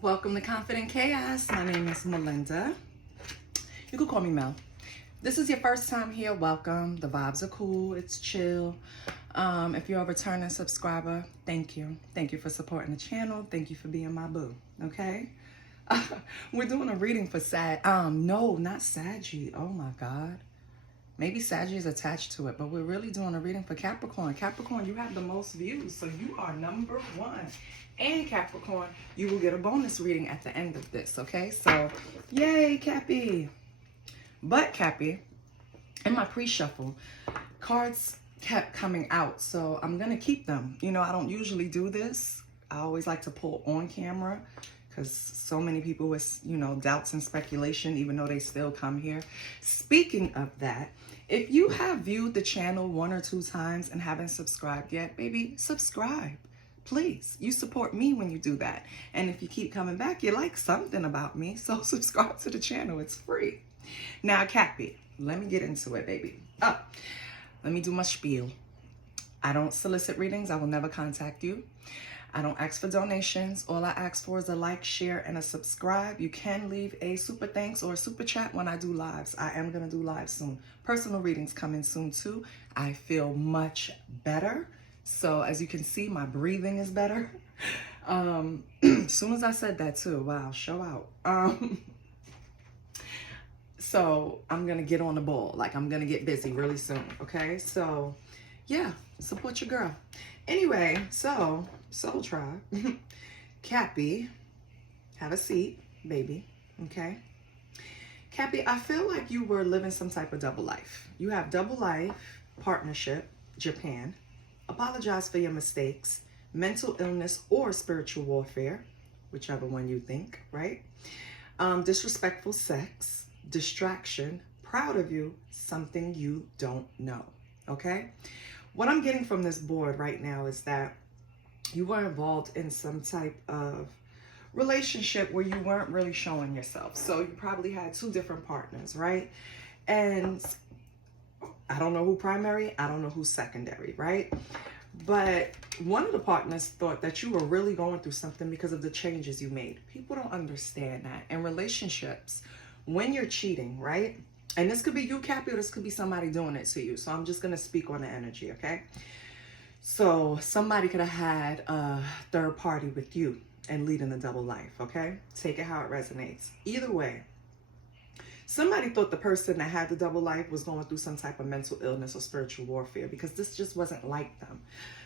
Welcome to Confident Chaos. My name is Melinda. You can call me Mel. This is your first time here, welcome. The vibes are cool, it's chill. If you're a returning subscriber, thank you. Thank you for supporting the channel. Thank you for being my boo, okay? We're doing a reading for no, not Saggy. Oh my God. Maybe Saggy is attached to it, but we're really doing a reading for Capricorn. Capricorn, you have the most views, so you are number one. And Capricorn, you will get a bonus reading at the end of this, okay? So, yay, Cappy. But Cappy, in my pre-shuffle, cards kept coming out, so I'm gonna keep them. You know, I don't usually do this. I always like to pull on camera because so many people with, you know, doubts and speculation, even though they still come here. Speaking of that, if you have viewed the channel 1 or 2 times and haven't subscribed yet, baby, subscribe. Please, you support me when you do that. And if you keep coming back, you like something about me, so subscribe to the channel. It's free. Now, Cappy, let me get into it, baby. Let me do my spiel. I don't solicit readings. I will never contact you. I don't ask for donations. All I ask for is a like, share, and a subscribe. You can leave a super thanks or a super chat when I do lives. I am going to do lives soon. Personal readings coming soon, too. I feel much better. So as you can see, my breathing is better. As soon as I said that too, wow, show out. So I'm going to get on the ball. Like, I'm going to get busy really soon. Okay. So yeah, support your girl. Anyway, so Soul Tribe, Cappy, have a seat, baby. Okay. Cappy, I feel like you were living some type of double life. You have double life, partnership, Japan. Apologize for your mistakes, mental illness or spiritual warfare, whichever one you think, right? Disrespectful sex, distraction, proud of you, something you don't know, okay? What I'm getting from this board right now is that you were involved in some type of relationship where you weren't really showing yourself. So you probably had 2 different partners, right? And I don't know who primary, I don't know who's secondary, right? But one of the partners thought that you were really going through something because of the changes you made. People don't understand that. In relationships, when you're cheating, right? And this could be you, Cappy, or this could be somebody doing it to you. So I'm just going to speak on the energy, okay? So somebody could have had a third party with you and leading a double life, okay? Take it how it resonates. Either way, somebody thought the person that had the double life was going through some type of mental illness or spiritual warfare because this just wasn't like them.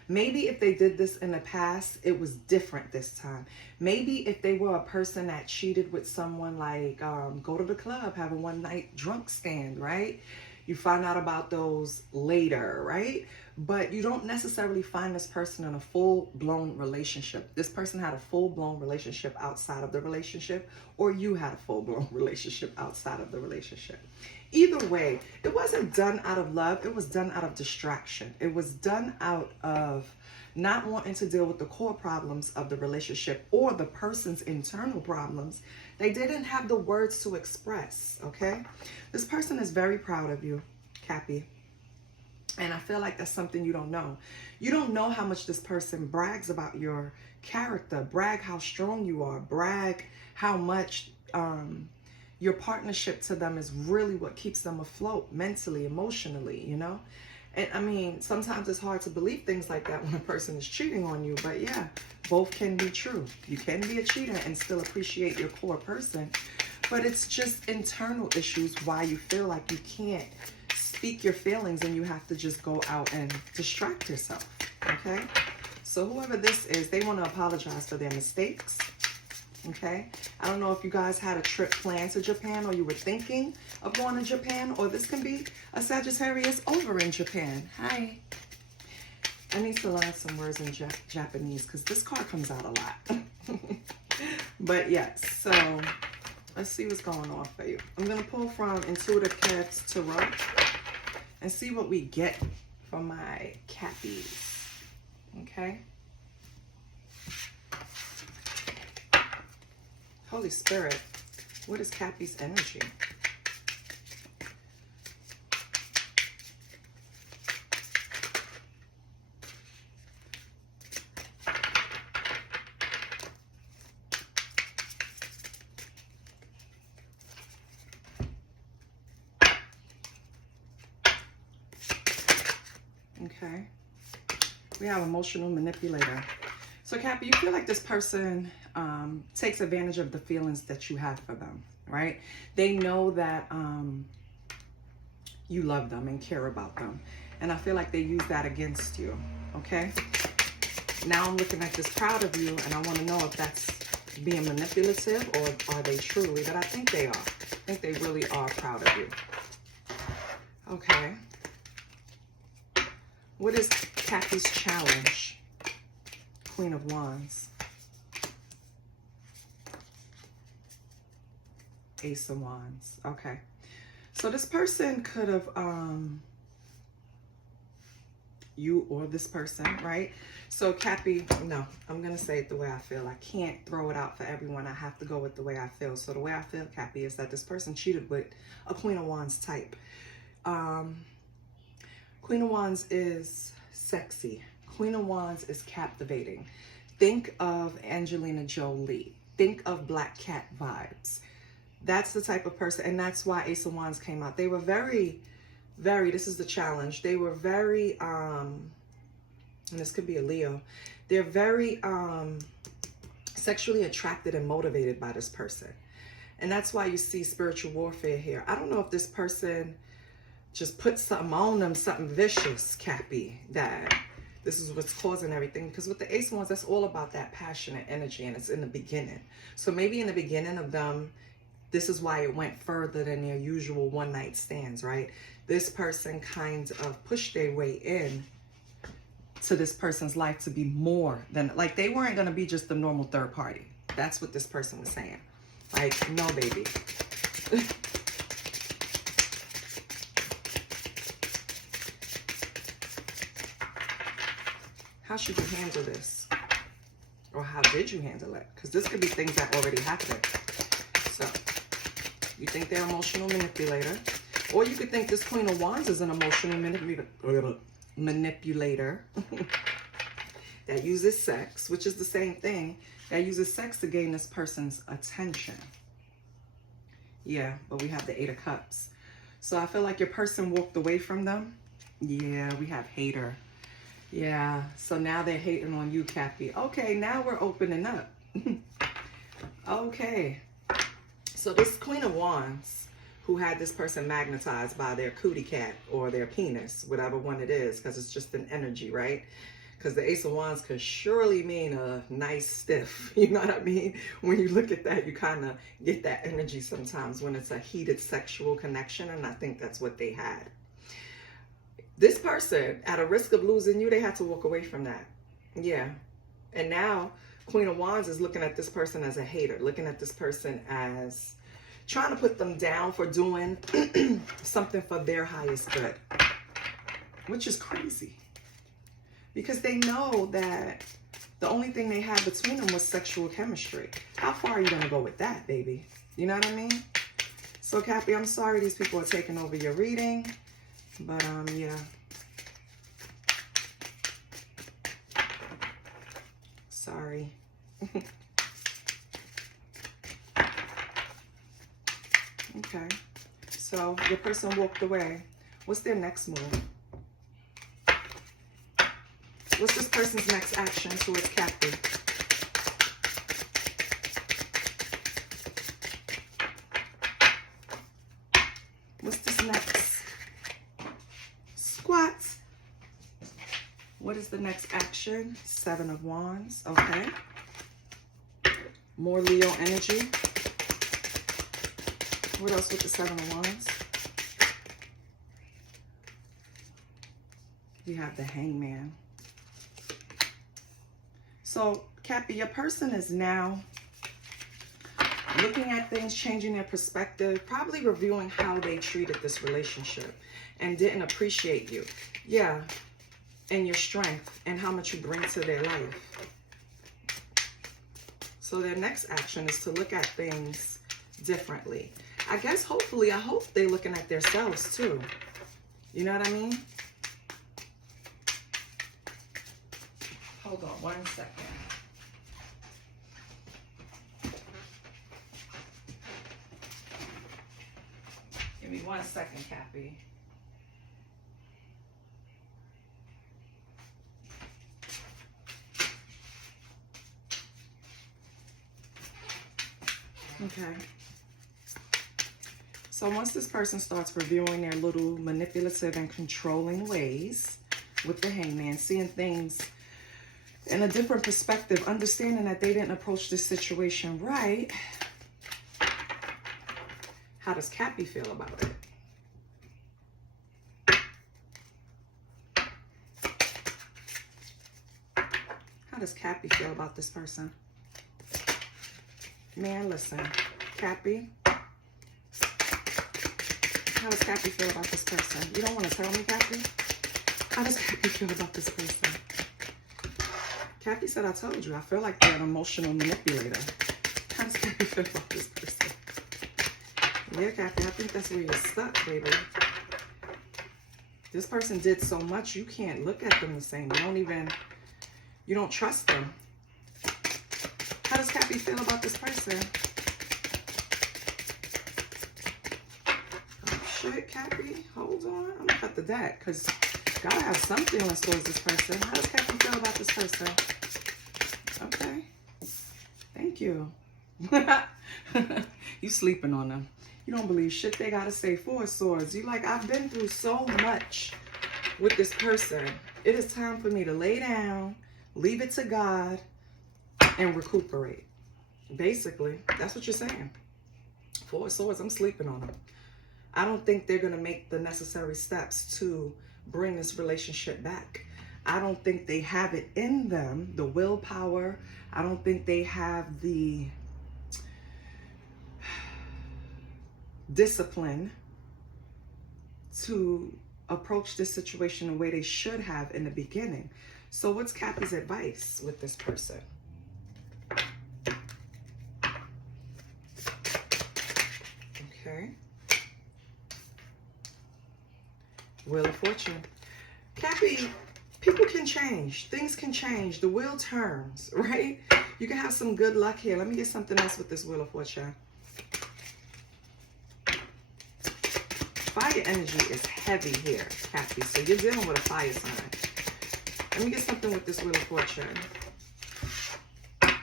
Maybe if they did this in the past, it was different this time. Maybe if they were a person that cheated with someone, like go to the club, have a one-night drunk stand, right? You find out about those later, right? But you don't necessarily find this person in a full-blown relationship. This person had a full-blown relationship outside of the relationship, or you had a full-blown relationship outside of the relationship. Either way, it wasn't done out of love. It was done out of distraction. It was done out of not wanting to deal with the core problems of the relationship or the person's internal problems. They didn't have the words to express, okay? This person is very proud of you, Cappy. And I feel like that's something you don't know. You don't know how much this person brags about your character, brag how strong you are, brag how much your partnership to them is really what keeps them afloat mentally, emotionally, you know? And I mean, sometimes it's hard to believe things like that when a person is cheating on you, but yeah, both can be true. You can be a cheater and still appreciate your core person, but it's just internal issues why you feel like you can't speak your feelings and you have to just go out and distract yourself, okay? So whoever this is, they want to apologize for their mistakes, okay? I don't know if you guys had a trip planned to Japan or you were thinking of going to Japan, or this can be a Sagittarius over in Japan. Hi. I need to learn some words in Japanese because this card comes out a lot. But yes, so let's see what's going on for you. I'm going to pull from Intuitive Cards Tarot and see what we get from my Cappies, okay? Holy Spirit, what is Cappy's energy? Okay. We have emotional manipulator. So, Cappy, you feel like this person takes advantage of the feelings that you have for them, right? They know that you love them and care about them. And I feel like they use that against you, okay? Now I'm looking at this proud of you, and I want to know if that's being manipulative or are they truly, but I think they are. I think they really are proud of you. Okay. What is Cappy's challenge? Queen of Wands. Ace of Wands. Okay. So this person could have, you or this person, right? So Cappy, no, I'm going to say it the way I feel. I can't throw it out for everyone. I have to go with the way I feel. So the way I feel, Cappy, is that this person cheated with a Queen of Wands type. Queen of Wands is sexy. Queen of Wands is captivating. Think of Angelina Jolie. Think of Black Cat vibes. That's the type of person, and that's why Ace of Wands came out. They were very, this is the challenge. They were very, and this could be a Leo. They're very sexually attracted and motivated by this person. And that's why you see spiritual warfare here. I don't know if this person just put something on them, something vicious, Cappy, that this is what's causing everything. Because with the Ace of Wands, that's all about that passionate energy, and it's in the beginning. So maybe in the beginning of them, this is why it went further than their usual one-night stands, right? This person kind of pushed their way in to this person's life to be more than, like, they weren't going to be just the normal third party. That's what this person was saying. Like, no, baby. How should you handle this? Or how did you handle it? Because this could be things that already happened. So, you think they're emotional manipulator. Or you could think this Queen of Wands is an emotional manipulator that uses sex, which is the same thing, that uses sex to gain this person's attention. Yeah, but we have the Eight of Cups. So I feel like your person walked away from them. Yeah, we have hater. Yeah, so now they're hating on you, Cappy. Okay, now we're opening up. Okay. So this Queen of Wands, who had this person magnetized by their cootie cat or their penis, whatever one it is, because it's just an energy, right? Because the Ace of Wands could surely mean a nice stiff. You know what I mean? When you look at that, you kind of get that energy sometimes when it's a heated sexual connection, and I think that's what they had. This person, at a risk of losing you, they had to walk away from that. Yeah. And now, Queen of Wands is looking at this person as a hater, looking at this person as trying to put them down for doing something for their highest good, which is crazy. Because they know that the only thing they had between them was sexual chemistry. How far are you going to go with that, baby? You know what I mean? So, Cappy, I'm sorry these people are taking over your reading. But, yeah. Sorry. Okay. So, your person walked away. What's their next move? What's this person's next action towards Cappy? What's this next? Squats. What is the next action? Seven of Wands. Okay. More Leo energy. What else with the Seven of Wands? We have the Hangman. So, Cappy, your person is now looking at things, changing their perspective, probably reviewing how they treated this relationship and didn't appreciate you. Yeah, and your strength and how much you bring to their life. So their next action is to look at things differently. I guess, hopefully, I hope they're looking at themselves too. You know what I mean? Hold on 1 second. Give me 1 second, Cappy. Okay. So once this person starts reviewing their little manipulative and controlling ways with the Hangman, seeing things in a different perspective, understanding that they didn't approach this situation right, how does Cappy feel about it? How does Cappy feel about this person? Man, listen, Cappy. How does Cappy feel about this person? You don't want to tell me, Cappy? How does Cappy feel about this person? Cappy said, I told you, I feel like you're an emotional manipulator. How does Cappy feel about this person? Yeah, Cappy, I think that's where you're stuck, baby. This person did so much, you can't look at them the same. You don't trust them. How does Cappy feel about this person? Oh, shit, Cappy. Hold on. I'm gonna cut the deck because gotta have some feelings towards this person. How does Cappy feel about this person? Okay. Thank you. You sleeping on them. You don't believe shit they gotta say. 4 of Swords. You like, I've been through so much with this person. It is time for me to lay down, leave it to God, and recuperate. Basically, that's what you're saying. 4 of Swords, I'm sleeping on them. I don't think they're going to make the necessary steps to bring this relationship back. I don't think they have it in them, the willpower. I don't think they have the discipline to approach this situation the way they should have in the beginning. So what's Cappy's advice with this person? Okay. Wheel of Fortune. Cappy, people can change. Things can change. The wheel turns, right? You can have some good luck here. Let me get something else with this Wheel of Fortune. Fire energy is heavy here, Cappy. So you're dealing with a fire sign. Let me get something with this Wheel of Fortune. Let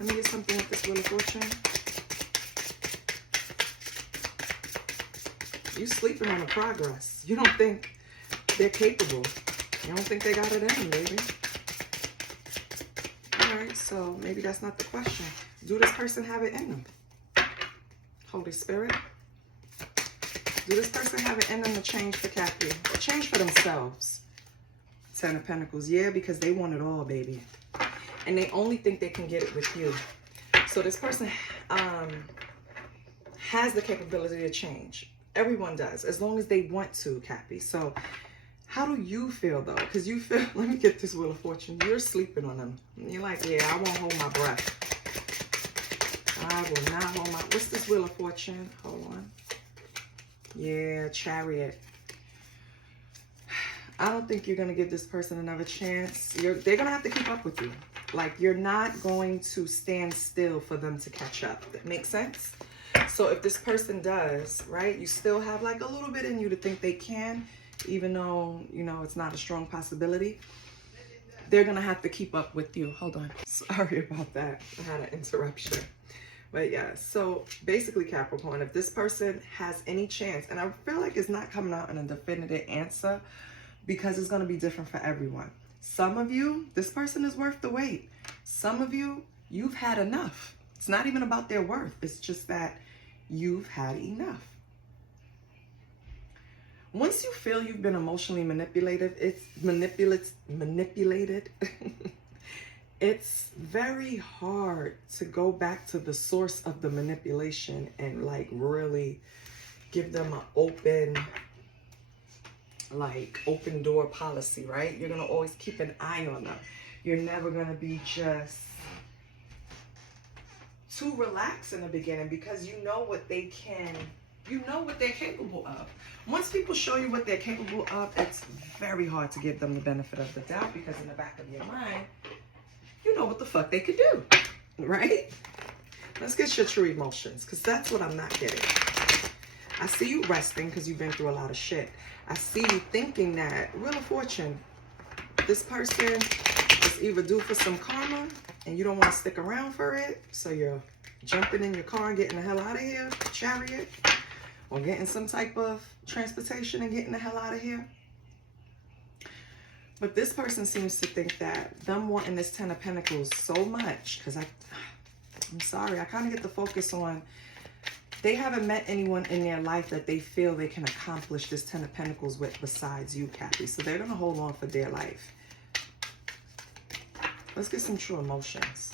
me get something with this Wheel of Fortune. You sleeping on the progress. You don't think they're capable. You don't think they got it in them, baby. All right, so maybe that's not the question. Do this person have it in them? Holy Spirit. Do this person have it in them to change for Cappy? Or change for themselves? 10 of Pentacles. Yeah, because they want it all, baby. And they only think they can get it with you. So this person has the capability to change. Everyone does, as long as they want to, Cappy. So how do you feel, though? Because you feel, let me get this Wheel of Fortune. You're sleeping on them. You're like, yeah, I won't hold my breath. I will not hold my, what's this Wheel of Fortune? Hold on. Yeah, Chariot. I don't think you're going to give this person another chance. They're going to have to keep up with you. Like, you're not going to stand still for them to catch up. That makes sense? So if this person does, right, you still have like a little bit in you to think they can, even though, you know, it's not a strong possibility. They're going to have to keep up with you. Hold on. Sorry about that. I had an interruption. But yeah, so basically, Capricorn, if this person has any chance, and I feel like it's not coming out in a definitive answer because it's going to be different for everyone. Some of you, this person is worth the wait. Some of you, you've had enough. It's not even about their worth. It's just that you've had enough. Once you feel you've been emotionally manipulated, it's very hard to go back to the source of the manipulation and like really give them an open door policy, right? You're gonna always keep an eye on them. You're never gonna be just too relaxed in the beginning because you know what they can, you know what they're capable of. Once people show you what they're capable of, it's very hard to give them the benefit of the doubt because in the back of your mind, you know what the fuck they could do, right? Let's get your true emotions, because that's what I'm not getting. I see you resting because you've been through a lot of shit. I see you thinking that, Wheel of Fortune, this person is either due for some karma and you don't want to stick around for it, so you're jumping in your car and getting the hell out of here, chariot, or getting some type of transportation and getting the hell out of here. But this person seems to think that them wanting this 10 of Pentacles so much, because I'm sorry, I kind of get the focus on they haven't met anyone in their life that they feel they can accomplish this 10 of Pentacles with besides you, Cappy. So they're going to hold on for dear life. Let's get some true emotions.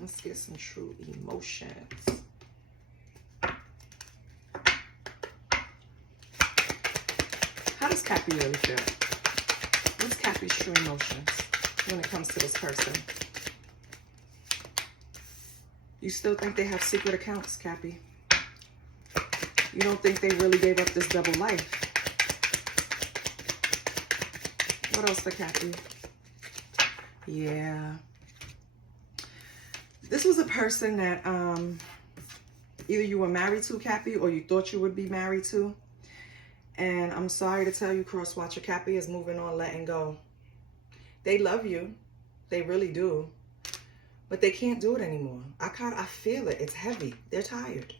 Let's get some true emotions. How does Cappy really feel? What's Cappy's true emotions when it comes to this person? You still think they have secret accounts, Cappy? You don't think they really gave up this double life? What else for Cappy? Yeah. This was a person that either you were married to, Cappy, or you thought you would be married to. And I'm sorry to tell you, Crosswatcher, Cappy is moving on, letting go. They love you. They really do. But they can't do it anymore. I feel it. It's heavy. They're tired.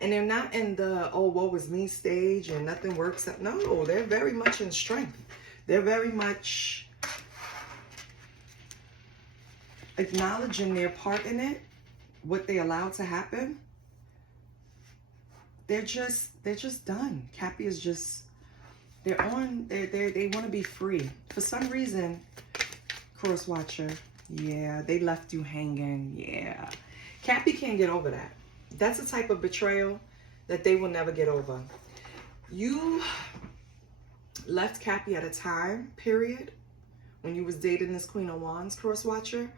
And they're not in the, oh, woe is me stage and nothing works out. No, they're very much in strength. They're very much acknowledging their part in it, what they allowed to happen. They're just done. Cappy is just, they want to be free. For some reason, Crosswatcher, yeah, they left you hanging. Yeah. Cappy can't get over that. That's a type of betrayal that they will never get over. You left Cappy at a time period when you was dating this Queen of Wands, Crosswatcher,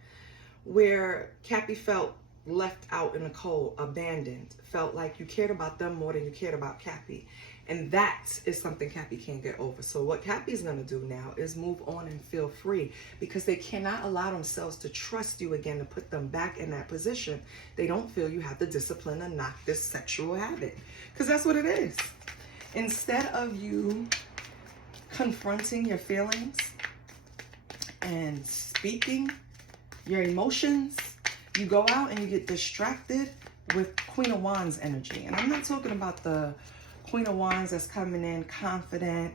where Cappy felt left out in the cold, abandoned, felt like you cared about them more than you cared about Cappy. And that is something Cappy can't get over. So what Cappy's going to do now is move on and feel free, because they cannot allow themselves to trust you again, to put them back in that position. They don't feel you have the discipline to knock this sexual habit, because that's what it is. Instead of you confronting your feelings and speaking your emotions, you go out and you get distracted with Queen of Wands energy. And I'm not talking about the Queen of Wands that's coming in confident,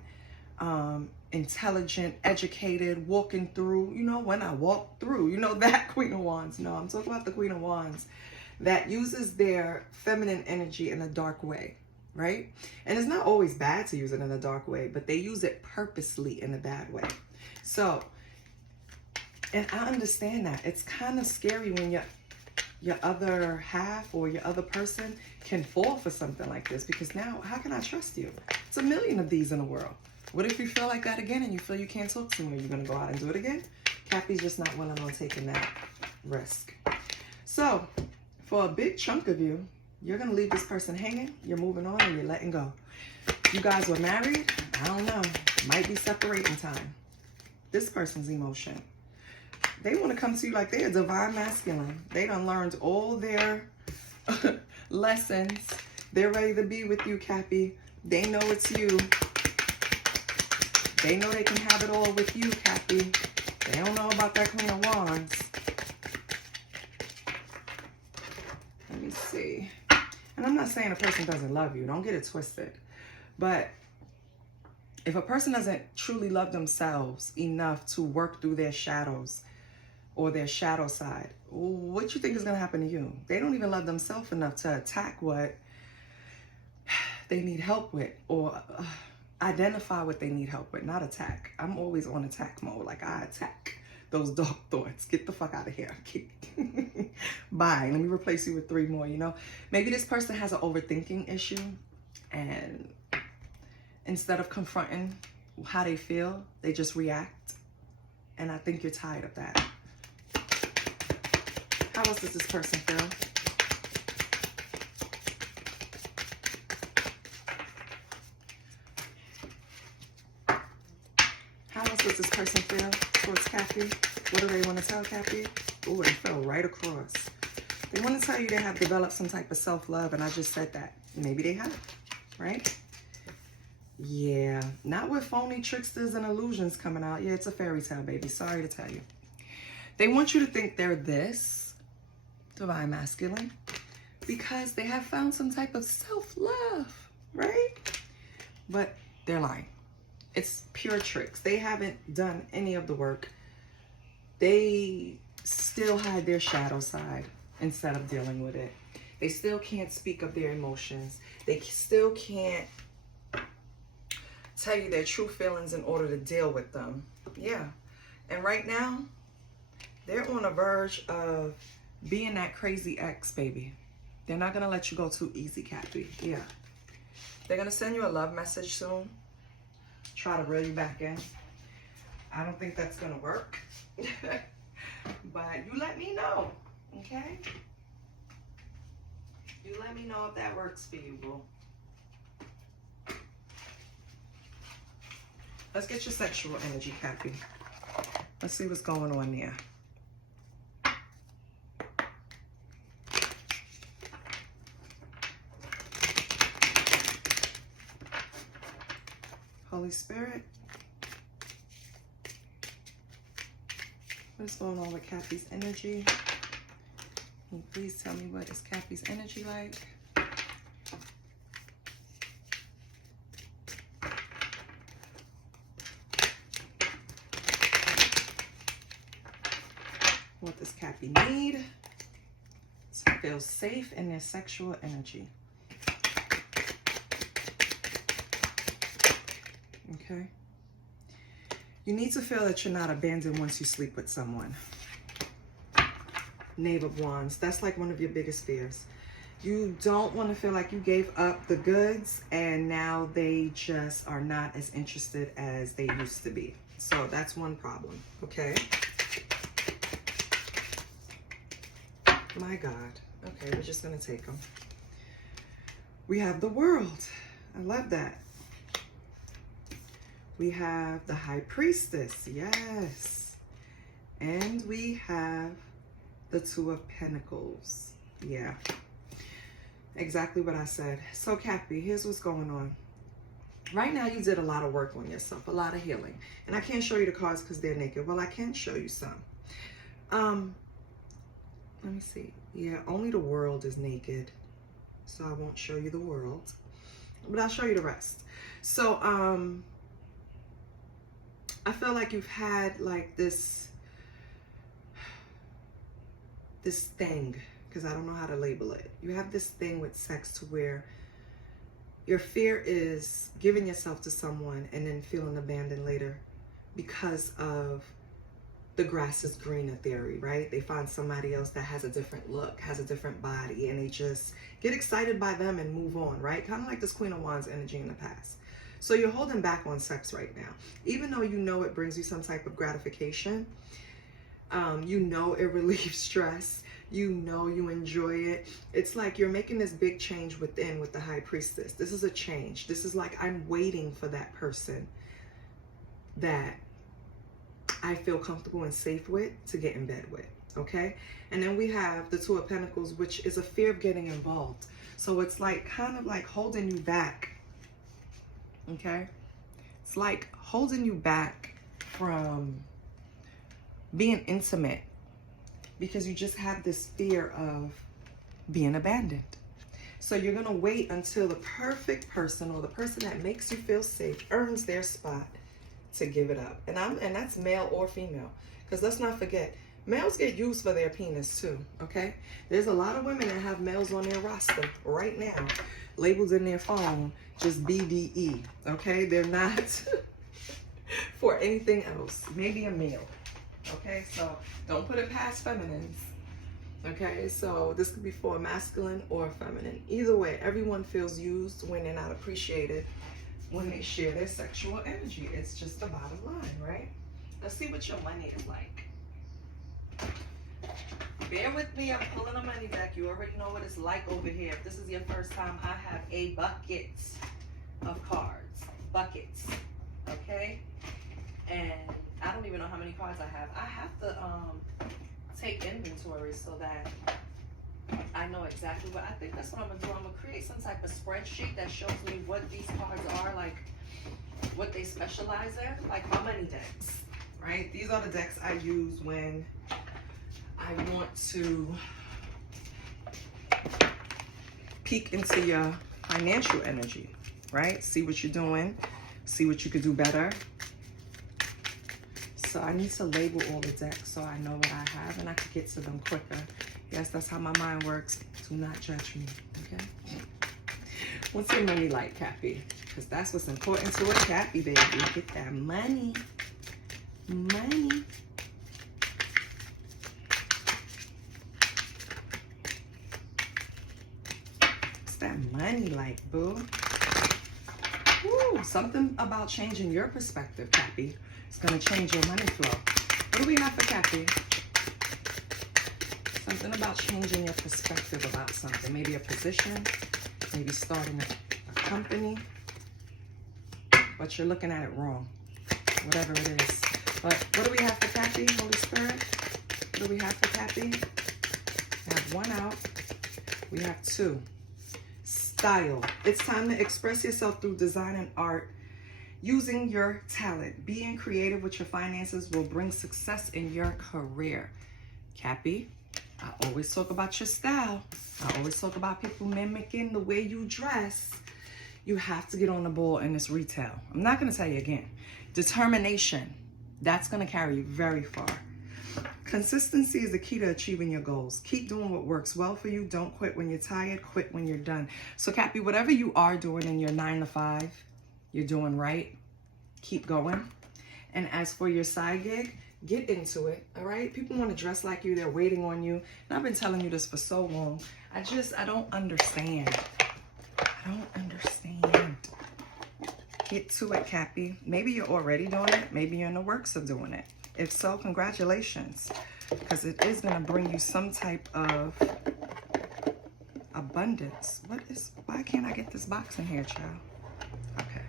intelligent, educated, walking through, you know, when I walk through, you know, that Queen of Wands. No, I'm talking about the Queen of Wands that uses their feminine energy in a dark way, right? And it's not always bad to use it in a dark way, but they use it purposely in a bad way. So, and I understand that. It's kind of scary when your other half or your other person can fall for something like this, because now how can I trust you? It's a million of these in the world. What if you feel like that again and you feel you can't talk to me? Are you going to go out and do it again? Cappy's just not willing on taking that risk. So for a big chunk of you, you're going to leave this person hanging. You're moving on and you're letting go. You guys were married. I don't know. Might be separating time. This person's emotion. They want to come to you like they're divine masculine. They done learned all their lessons. They're ready to be with you, Cappy. They know it's you. They know they can have it all with you, Cappy. They don't know about that Queen of Wands. Let me see. And I'm not saying a person doesn't love you. Don't get it twisted. But if a person doesn't truly love themselves enough to work through their shadows or their shadow side, what you think is going to happen to you? They don't even love themselves enough to attack what they need help with, or identify what they need help with, not attack. I'm always on attack mode. Like, I attack those dark thoughts. Get the fuck out of here. Bye. Let me replace you with 3 more, you know? Maybe this person has an overthinking issue, and instead of confronting how they feel, they just react. And I think you're tired of that. How else does this person feel? How else does this person feel towards Cappy? What do they want to tell Cappy? Oh, it fell right across. They want to tell you they have developed some type of self-love, and I just said that. Maybe they have, right? Yeah, not with phony tricksters and illusions coming out. Yeah, it's a fairy tale, baby. Sorry to tell you. They want you to think they're this, divine masculine, because they have found some type of self-love, right? But they're lying. It's pure tricks. They haven't done any of the work. They still hide their shadow side instead of dealing with it. They still can't speak of their emotions. They still can't tell you their true feelings in order to deal with them. Yeah. And right now, they're on the verge of being that crazy ex, baby. They're not going to let you go too easy, Cappy. Yeah. They're going to send you a love message soon. Try to reel you back in. I don't think that's going to work. But you let me know, okay? You let me know if that works for you, boo. Let's get your sexual energy, Cappy. Let's see what's going on there. Holy Spirit. What is going on with Cappy's energy? Can you please tell me what is Cappy's energy like? What does Cappy need to feel safe in their sexual energy? Okay. You need to feel that you're not abandoned once you sleep with someone. Knave of Wands. That's like one of your biggest fears. You don't want to feel like you gave up the goods and now they just are not as interested as they used to be. So that's one problem. Okay. My God. Okay, we're just going to take them. We have the World. I love that. We have the High Priestess. Yes. And we have the Two of Pentacles. Yeah. Exactly what I said. So, Cappy, here's what's going on. Right now, you did a lot of work on yourself, a lot of healing. And I can't show you the cards because they're naked. Well, I can show you some. Let me see. Yeah, only the World is naked. So I won't show you the World. But I'll show you the rest. So, I feel like you've had like this thing, because I don't know how to label it. You have this thing with sex to where your fear is giving yourself to someone and then feeling abandoned later because of the grass is greener theory, right? They find somebody else that has a different look, has a different body, and they just get excited by them and move on, right? Kind of like this Queen of Wands energy in the past. So you're holding back on sex right now. Even though you know it brings you some type of gratification, you know it relieves stress, you know you enjoy it. It's like you're making this big change within with the High Priestess. This is a change. This is like I'm waiting for that person that I feel comfortable and safe with to get in bed with, okay? And then we have the Two of Pentacles, which is a fear of getting involved. So it's like kind of like holding you back, okay? It's like holding you back from being intimate because you just have this fear of being abandoned. So you're going to wait until the perfect person or the person that makes you feel safe earns their spot to give it up. And that's male or female, because let's not forget, males get used for their penis too, okay? There's a lot of women that have males on their roster right now, labeled in their phone, just BDE, okay? They're not for anything else. Maybe a male, okay? So don't put it past feminines, okay? So this could be for a masculine or a feminine. Either way, everyone feels used when they're not appreciated when they share their sexual energy. It's just the bottom line, right? Let's see what your money is like. Bear with me, I'm pulling the money back. You already know what it's like over here. If this is your first time, I have a bucket of cards. Buckets, okay? And I don't even know how many cards I have. I have to take inventory so that I know exactly what. I think that's what I'm gonna do. I'm gonna create some type of spreadsheet that shows me what these cards are, like what they specialize in, like my money decks, right? These are the decks I use when I want to peek into your financial energy, right? See what you're doing, see what you could do better. So I need to label all the decks so I know what I have and I can get to them quicker. Yes, that's how my mind works. Do not judge me, okay? What's your money like, Cappy? Because that's what's important to a Cappy, baby. Get that money. Money. What's that money like, boo? Woo, something about changing your perspective, Cappy. It's going to change your money flow. What do we have for Cappy? Something about changing your perspective about something. Maybe a position, maybe starting a company, but you're looking at it wrong, whatever it is. But what do we have for Cappy, Holy Spirit? What do we have for Cappy? We have one out. We have two. Style. It's time to express yourself through design and art using your talent. Being creative with your finances will bring success in your career. Cappy, I always talk about your style. I always talk about people mimicking the way you dress. You have to get on the ball in this retail. I'm not going to tell you again. Determination. That's going to carry you very far. Consistency is the key to achieving your goals. Keep doing what works well for you. Don't quit when you're tired. Quit when you're done. So, Cappy, whatever you are doing in your 9 to 5, you're doing right. Keep going. And as for your side gig, get into it, all right? People want to dress like you. They're waiting on you. And I've been telling you this for so long. I don't understand. I don't understand. Get to it, Cappy. Maybe you're already doing it. Maybe you're in the works of doing it. If so, congratulations, because it is going to bring you some type of abundance. Why can't I get this box in here, child? Okay.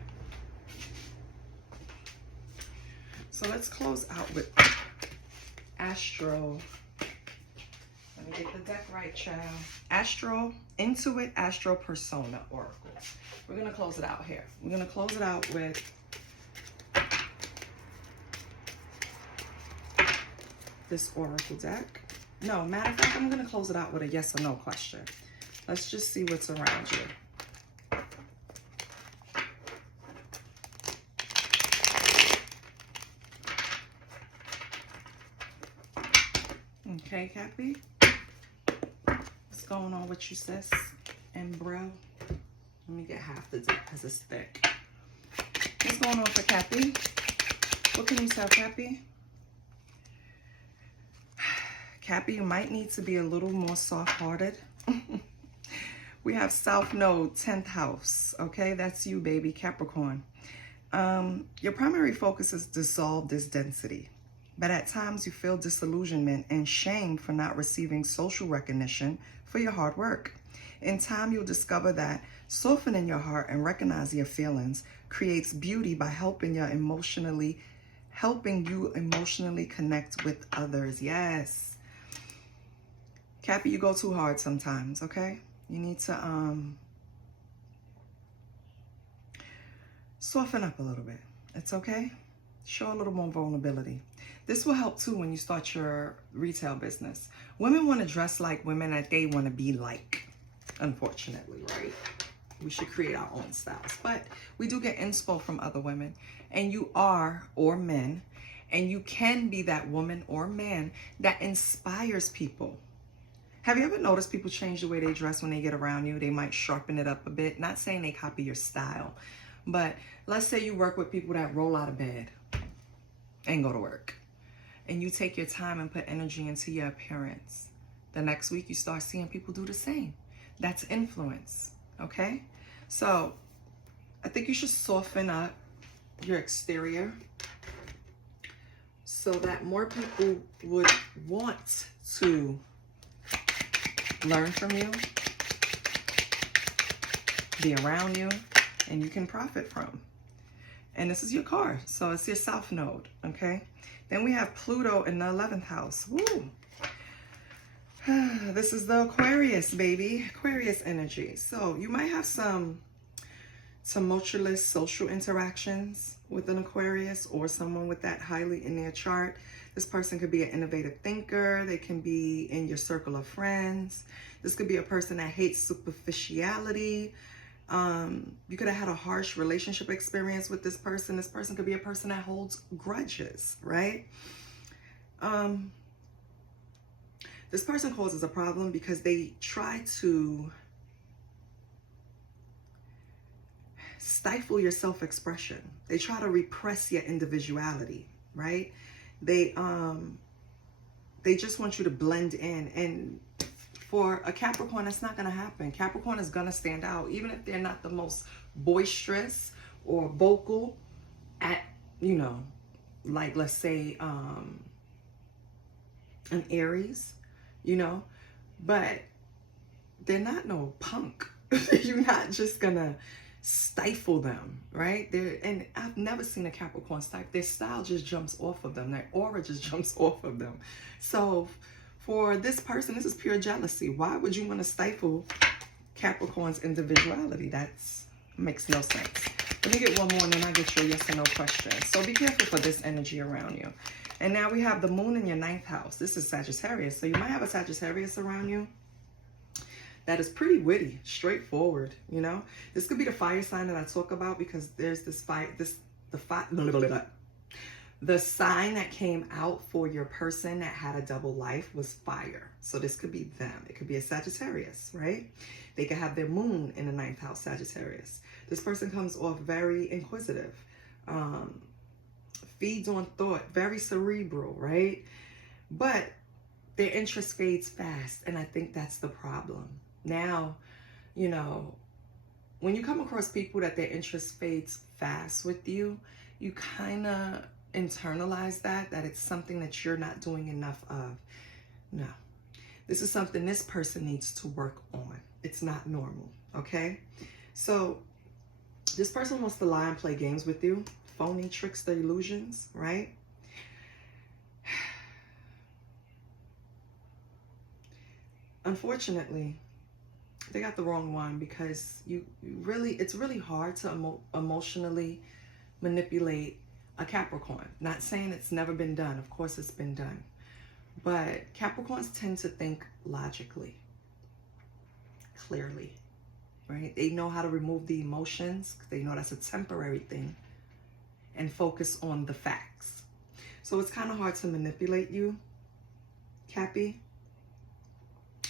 So let's close out with Astro. Let me get the deck right, child. Astro, Intuit, Astro Persona Oracle. We're going to close it out here. We're going to close it out with this Oracle deck. No, matter of fact, I'm going to close it out with a yes or no question. Let's just see what's around you. Okay, Cappy. What's going on with you, sis and bro? Let me get half the deck because it's thick. What's going on for Cappy? What can you tell Cappy? Cappy, you might need to be a little more soft-hearted. We have South Node, 10th house. Okay, that's you, baby, Capricorn. Your primary focus is dissolve this density. But at times you feel disillusionment and shame for not receiving social recognition for your hard work. In time, you'll discover that softening your heart and recognize your feelings creates beauty by helping you emotionally connect with others. Yes. Cappy, you go too hard sometimes, okay? You need to soften up a little bit. It's okay. Show a little more vulnerability. This will help too when you start your retail business. Women want to dress like women that they want to be like, unfortunately, right? We should create our own styles. But we do get inspo from other women. And you are, or men, and you can be that woman or man that inspires people. Have you ever noticed people change the way they dress when they get around you? They might sharpen it up a bit. Not saying they copy your style, but let's say you work with people that roll out of bed and go to work. And you take your time and put energy into your appearance. The next week you start seeing people do the same. That's influence, okay? So I think you should soften up your exterior so that more people would want to learn from you, be around you, and you can profit from. And this is your card, so it's your South Node, okay? Then we have Pluto in the 11th house. Woo! This is the Aquarius, baby. Aquarius energy. So you might have some tumultuous social interactions with an Aquarius or someone with that highly in their chart. This person could be an innovative thinker. They can be in your circle of friends. This could be a person that hates superficiality. You could have had a harsh relationship experience with this person. This person could be a person that holds grudges, right? This person causes a problem because they try to stifle your self-expression. They try to repress your individuality, right? They just want you to blend in. And for a Capricorn, that's not going to happen. Capricorn is going to stand out, even if they're not the most boisterous or vocal at, you know, like, let's say, an Aries, you know, but they're not no punk. You're not just going to stifle them, right? And I've never seen a Capricorn stifle. Their style just jumps off of them. Their aura just jumps off of them. So for this person, this is pure jealousy. Why would you want to stifle Capricorn's individuality? That makes no sense. Let me get one more and then I get your yes or no question. So be careful for this energy around you. And now we have the moon in your 9th house. This is Sagittarius. So you might have a Sagittarius around you that is pretty witty, straightforward, you know? This could be the fire sign that I talk about because there's this the sign that came out for your person that had a double life was fire. So this could be them. It could be a Sagittarius, right? They could have their moon in the 9th house, Sagittarius. This person comes off very inquisitive, feeds on thought, very cerebral, right? But their interest fades fast, and I think that's the problem. Now, you know, when you come across people that their interest fades fast with you, you kind of internalize that it's something that you're not doing enough of. No, this is something this person needs to work on. It's not normal, okay? So this person wants to lie and play games with you, phony trickster illusions, right? Unfortunately, they got the wrong one because it's really hard to emotionally manipulate a Capricorn. Not saying it's never been done. Of course it's been done. But Capricorns tend to think logically, clearly, right? They know how to remove the emotions. They know that's a temporary thing and focus on the facts. So it's kind of hard to manipulate you, Cappy.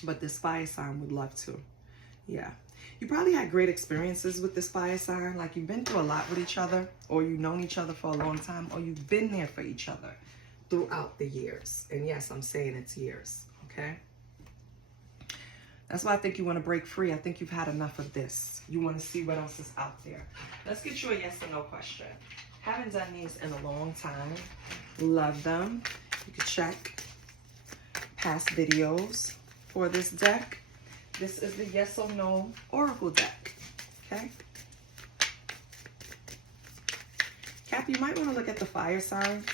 But this fire sign would love to. Yeah. You probably had great experiences with this fire sign. Like you've been through a lot with each other, or you've known each other for a long time, or you've been there for each other throughout the years. And yes, I'm saying it's years, okay? That's why I think you want to break free. I think you've had enough of this. You want to see what else is out there. Let's get you a yes or no question. Haven't done these in a long time. Love them. You can check past videos for this deck. This is the yes or no oracle deck, okay? Cap, you might want to look at the fire signs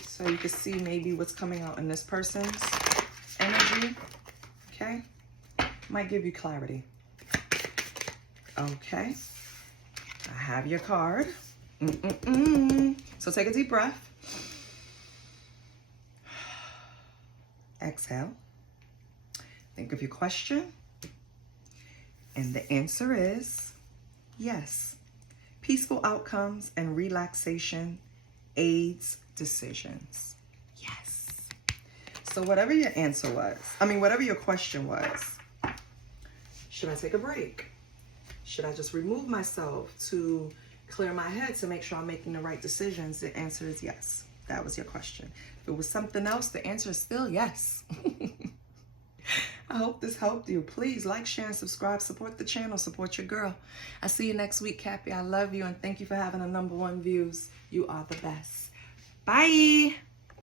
so you can see maybe what's coming out in this person's energy, okay? Might give you clarity. Okay, I have your card. So take a deep breath. Exhale. Think of your question. And the answer is yes. Peaceful outcomes and relaxation aids decisions. Yes. So whatever your answer was, whatever your question was, should I take a break? Should I just remove myself to clear my head to make sure I'm making the right decisions? The answer is yes. That was your question. If it was something else, the answer is still yes. I hope this helped you. Please like, share, and subscribe. Support the channel. Support your girl. I see you next week, Cappy. I love you, and thank you for having the #1 views. You are the best. Bye.